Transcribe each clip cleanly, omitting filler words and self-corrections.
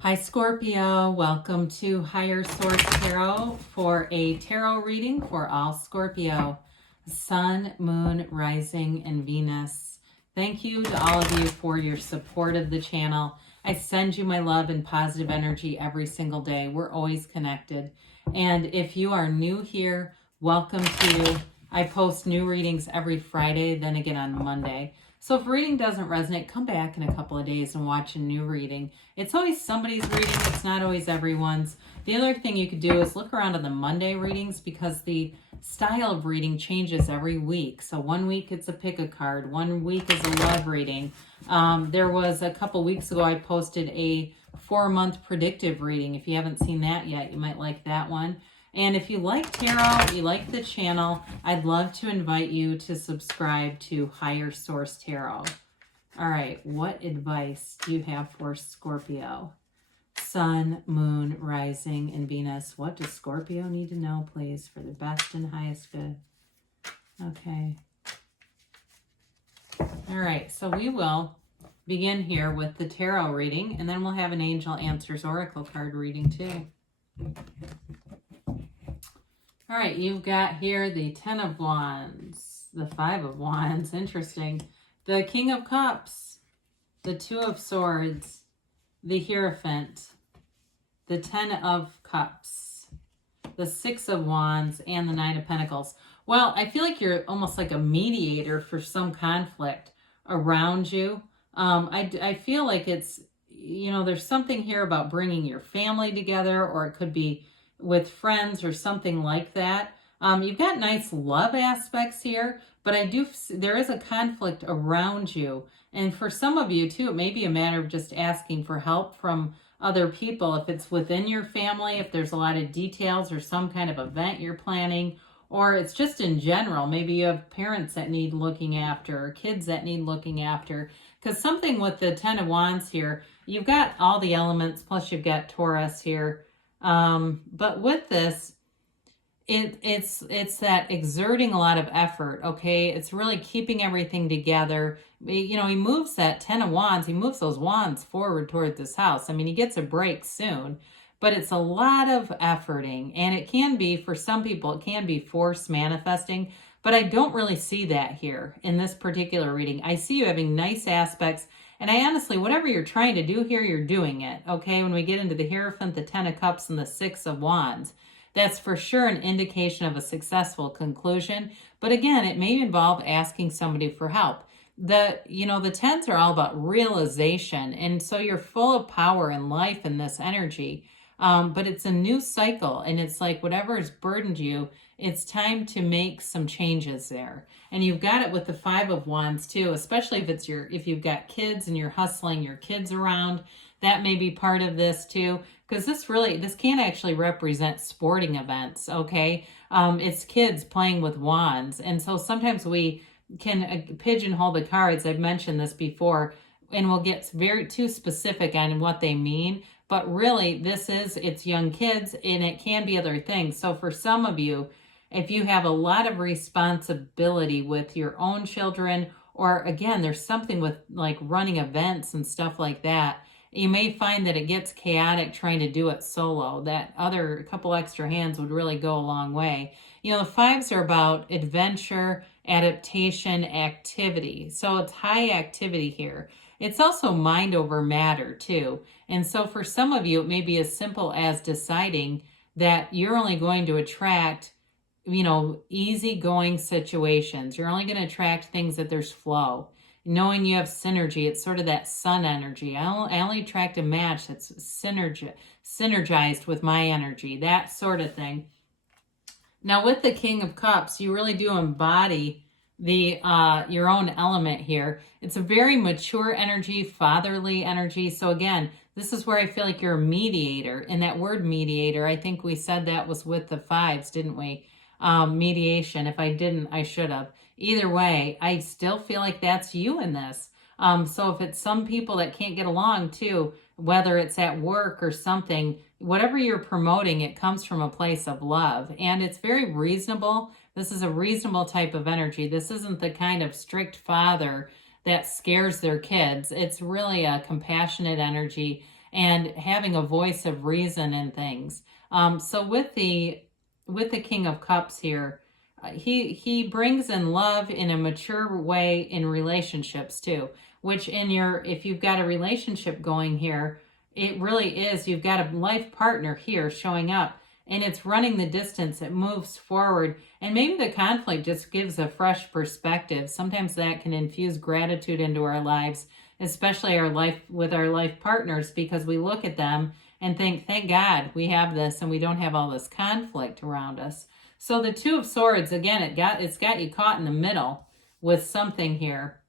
Hi Scorpio, welcome to Higher Source Tarot for a tarot reading for all Scorpio, Sun, Moon, Rising, and Venus. Thank you to all of you for your support of the channel. I send you my love and positive energy every single day. We're always connected. And if you are new here, welcome to you. I post new readings every Friday, then again on Monday. So if reading doesn't resonate, come back in a couple of days and watch a new reading. It's always somebody's reading. It's not always everyone's. The other thing you could do is look around at the Monday readings because the style of reading changes every week. So one week it's a pick a card. One week is a love reading. There was a couple weeks ago I posted a 4-month predictive reading. If you haven't seen that yet, you might like that one. And if you like tarot, you like the channel, I'd love to invite you to subscribe to Higher Source Tarot. All right, what advice do you have for Scorpio? Sun, Moon, Rising, and Venus. What does Scorpio need to know, please, for the best and highest good? Okay. All right, so we will begin here with the tarot reading, and then we'll have an Angel Answers Oracle card reading too. All right, you've got here the 10 of Wands, the 5 of Wands, interesting. The King of Cups, the 2 of Swords, the Hierophant, the 10 of Cups, the 6 of Wands, and the 9 of Pentacles. Well, I feel like you're almost like a mediator for some conflict around you. I feel like it's, you know, there's something here about bringing your family together, or it could be with friends or something like that. You've got nice love aspects here, but there is a conflict around you. And for some of you too, it may be a matter of just asking for help from other people. If it's within your family, if there's a lot of details or some kind of event you're planning, or it's just in general, maybe you have parents that need looking after or kids that need looking after. Because something with the 10 of Wands here, you've got all the elements, plus you've got Taurus here. But with this, it's that exerting a lot of effort, okay? It's really keeping everything together. You know, he moves that 10 of Wands, he moves those wands forward toward this house. I mean, he gets a break soon, but it's a lot of efforting. And it can be, for some people, it can be force manifesting, but I don't really see that here in this particular reading. I see you having nice aspects. And I honestly, whatever you're trying to do here, you're doing it, okay? When we get into the Hierophant, the 10 of Cups, and the 6 of Wands, that's for sure an indication of a successful conclusion. But again, it may involve asking somebody for help. The 10s are all about realization. And so you're full of power and life in this energy. But it's a new cycle. And it's like whatever has burdened you, it's time to make some changes there. And you've got it with the 5 of Wands too, especially if you've got kids and you're hustling your kids around. That may be part of this too, because this can actually represent sporting events, okay? It's kids playing with wands. And so sometimes we can pigeonhole the cards. I've mentioned this before, and we'll get too specific on what they mean. But really, it's young kids, and it can be other things. So for some of you, if you have a lot of responsibility with your own children, or again, there's something with like running events and stuff like that, you may find that it gets chaotic trying to do it solo. That a couple extra hands would really go a long way. You know, the 5s are about adventure, adaptation, activity. So it's high activity here. It's also mind over matter too. And so for some of you, it may be as simple as deciding that you're only going to attract, easygoing situations. You're only going to attract things that there's flow. Knowing you have synergy, it's sort of that sun energy. I only attract a match that's synergized with my energy, that sort of thing. Now with the King of Cups, you really do embody your own element here. It's a very mature energy, fatherly energy. So again, this is where I feel like you're a mediator. And that word mediator, I think we said that was with the 5s, didn't we? Mediation. If I didn't, I should have. Either way, I still feel like that's you in this. So if it's some people that can't get along too, whether it's at work or something, whatever you're promoting, it comes from a place of love. And it's very reasonable. This is a reasonable type of energy. This isn't the kind of strict father that scares their kids. It's really a compassionate energy. and having a voice of reason in things. So with the King of Cups here, he brings in love in a mature way in relationships too, which if you've got a relationship going here, it really is, you've got a life partner here showing up, and it's running the distance, it moves forward, and maybe the conflict just gives a fresh perspective. Sometimes that can infuse gratitude into our lives, especially our life partners, because we look at them and think, thank God we have this and we don't have all this conflict around us. So the Two of Swords, again, it's got you caught in the middle with something here.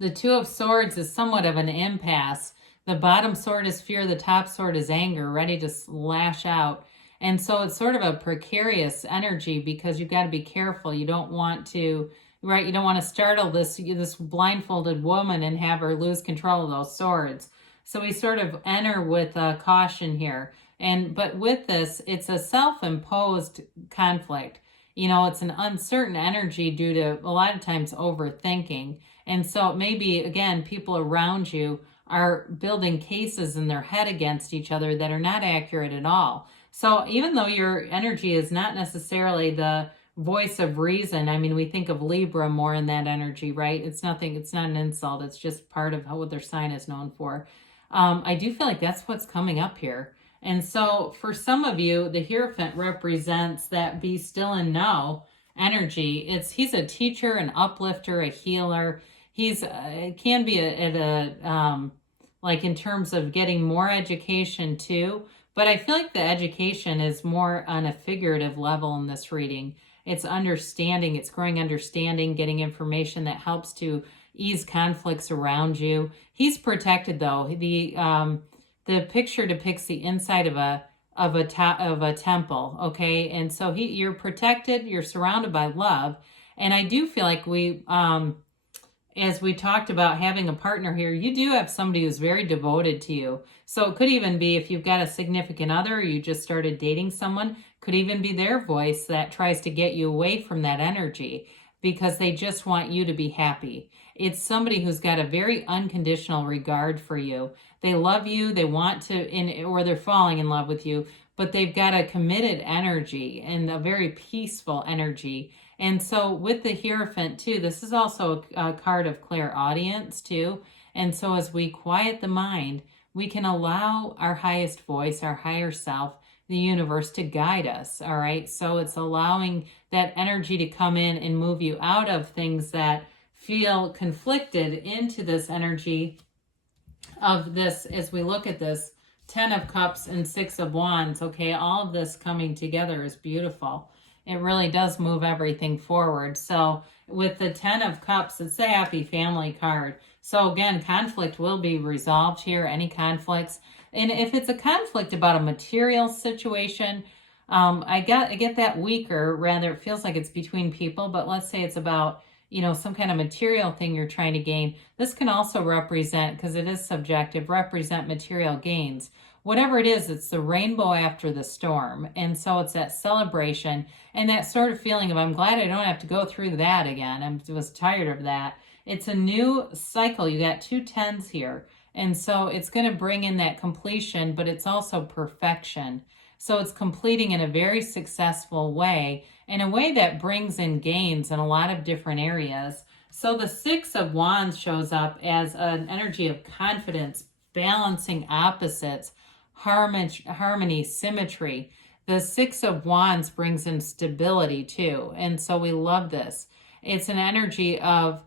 The Two of Swords is somewhat of an impasse. The bottom sword is fear, the top sword is anger, ready to lash out. And so it's sort of a precarious energy because you've got to be careful. You don't want to, right? You don't want to startle this blindfolded woman and have her lose control of those swords. So we sort of enter with caution here. But with this, it's a self-imposed conflict. It's an uncertain energy due to a lot of times overthinking. And so it may be, again, people around you are building cases in their head against each other that are not accurate at all. So even though your energy is not necessarily the voice of reason, I mean, we think of Libra more in that energy, right? It's not an insult. It's just part of what their sign is known for. I do feel like that's what's coming up here. And so for some of you, the Hierophant represents that be still and know energy. He's a teacher, an uplifter, a healer. It can be like in terms of getting more education too, but I feel like the education is more on a figurative level in this reading. It's understanding, it's growing understanding, getting information that helps to ease conflicts around you. He's protected though. The picture depicts the inside of a temple, okay? And so you're protected, you're surrounded by love. And I do feel like as we talked about having a partner here, you do have somebody who's very devoted to you. So it could even be if you've got a significant other, or you just started dating someone, could even be their voice that tries to get you away from that energy because they just want you to be happy. It's somebody who's got a very unconditional regard for you. They love you, they want to, or they're falling in love with you, but they've got a committed energy and a very peaceful energy. And so with the Hierophant too, this is also a card of clairaudience too. And so as we quiet the mind, we can allow our highest voice, our higher self, the universe to guide us, all right? So it's allowing that energy to come in and move you out of things that feel conflicted into this energy of this, as we look at this 10 of Cups and 6 of Wands, okay? All of this coming together is beautiful. It really does move everything forward. So with the 10 of Cups, it's a happy family card. So again, conflict will be resolved here, any conflicts. And if it's a conflict about a material situation, I get that weaker, rather it feels like it's between people, but let's say it's about, some kind of material thing you're trying to gain. This can also represent, because it is subjective, represent material gains. Whatever it is, it's the rainbow after the storm. And so it's that celebration and that sort of feeling of, I'm glad I don't have to go through that again. I was tired of that. It's a new cycle. You got 2 10s here. And so it's going to bring in that completion, but it's also perfection. So it's completing in a very successful way, in a way that brings in gains in a lot of different areas. So the 6 of Wands shows up as an energy of confidence, balancing opposites, harmony, symmetry. The 6 of Wands brings in stability too. And so we love this. It's an energy of,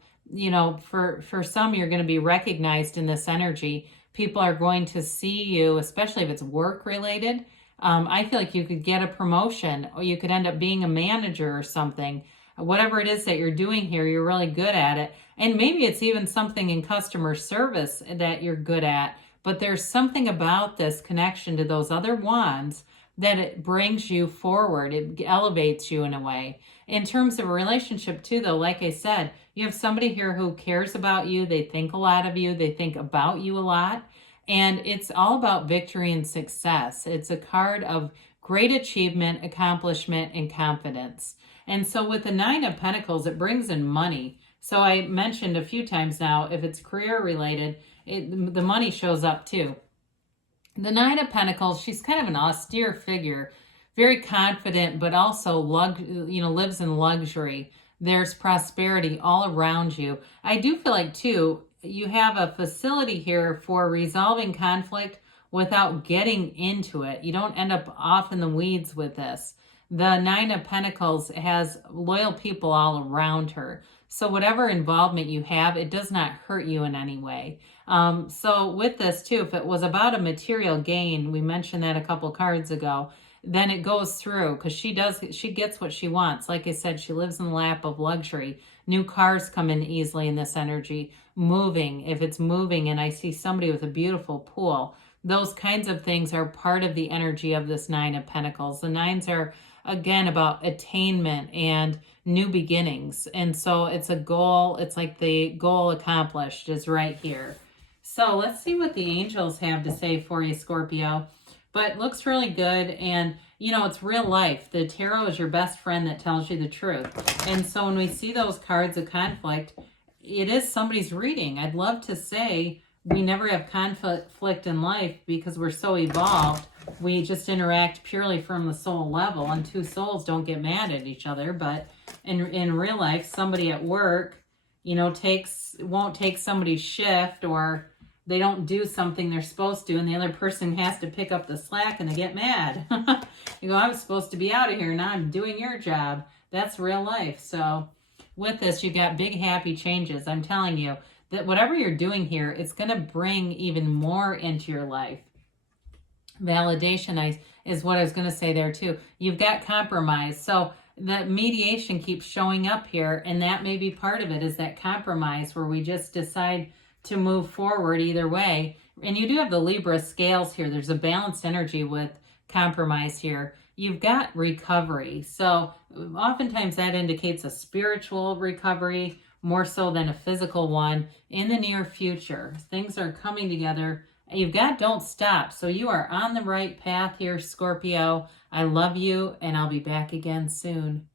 for some, you're going to be recognized in this energy. People are going to see you, especially if it's work related. I feel like you could get a promotion, or you could end up being a manager or something. Whatever it is that you're doing here, you're really good at it. And maybe it's even something in customer service that you're good at. But there's something about this connection to those other wands that it brings you forward. It elevates you in a way. In terms of a relationship too, though, like I said, you have somebody here who cares about you. They think a lot of you. They think about you a lot. And it's all about victory and success. It's a card of great achievement, accomplishment, and confidence. And so with the 9 of Pentacles, it brings in money. So I mentioned a few times now, if it's career related, the money shows up too. The Nine of Pentacles, she's kind of an austere figure, very confident, but also lives in luxury. There's prosperity all around you. I do feel like, too, you have a facility here for resolving conflict without getting into it. You don't end up off in the weeds with this. The Nine of Pentacles has loyal people all around her. So whatever involvement you have, it does not hurt you in any way. So with this too, if it was about a material gain, we mentioned that a couple cards ago, then it goes through because she gets what she wants. Like I said, she lives in the lap of luxury. New cars come in easily in this energy. Moving, if it's moving and I see somebody with a beautiful pool, those kinds of things are part of the energy of this Nine of Pentacles. The nines are, again, about attainment and new beginnings. And so it's a goal. It's like the goal accomplished is right here. So let's see what the angels have to say for you, Scorpio. But looks really good. And, it's real life. The tarot is your best friend that tells you the truth. And so when we see those cards of conflict, it is somebody's reading. I'd love to say we never have conflict in life because we're so evolved. We just interact purely from the soul level, and two souls don't get mad at each other. But in real life, somebody at work, won't take somebody's shift, or they don't do something they're supposed to, and the other person has to pick up the slack, and they get mad. You go, I was supposed to be out of here, now I'm doing your job. That's real life. So with this, you got big happy changes. I'm telling you that whatever you're doing here, it's going to bring even more into your life. Validation is what I was going to say there too. You've got compromise. So the mediation keeps showing up here, and that may be part of it, is that compromise where we just decide to move forward either way. And you do have the Libra scales here. There's a balanced energy with compromise here. You've got recovery. So oftentimes that indicates a spiritual recovery more so than a physical one in the near future. Things are coming together. You've got don't stop. So you are on the right path here, Scorpio. I love you, and I'll be back again soon.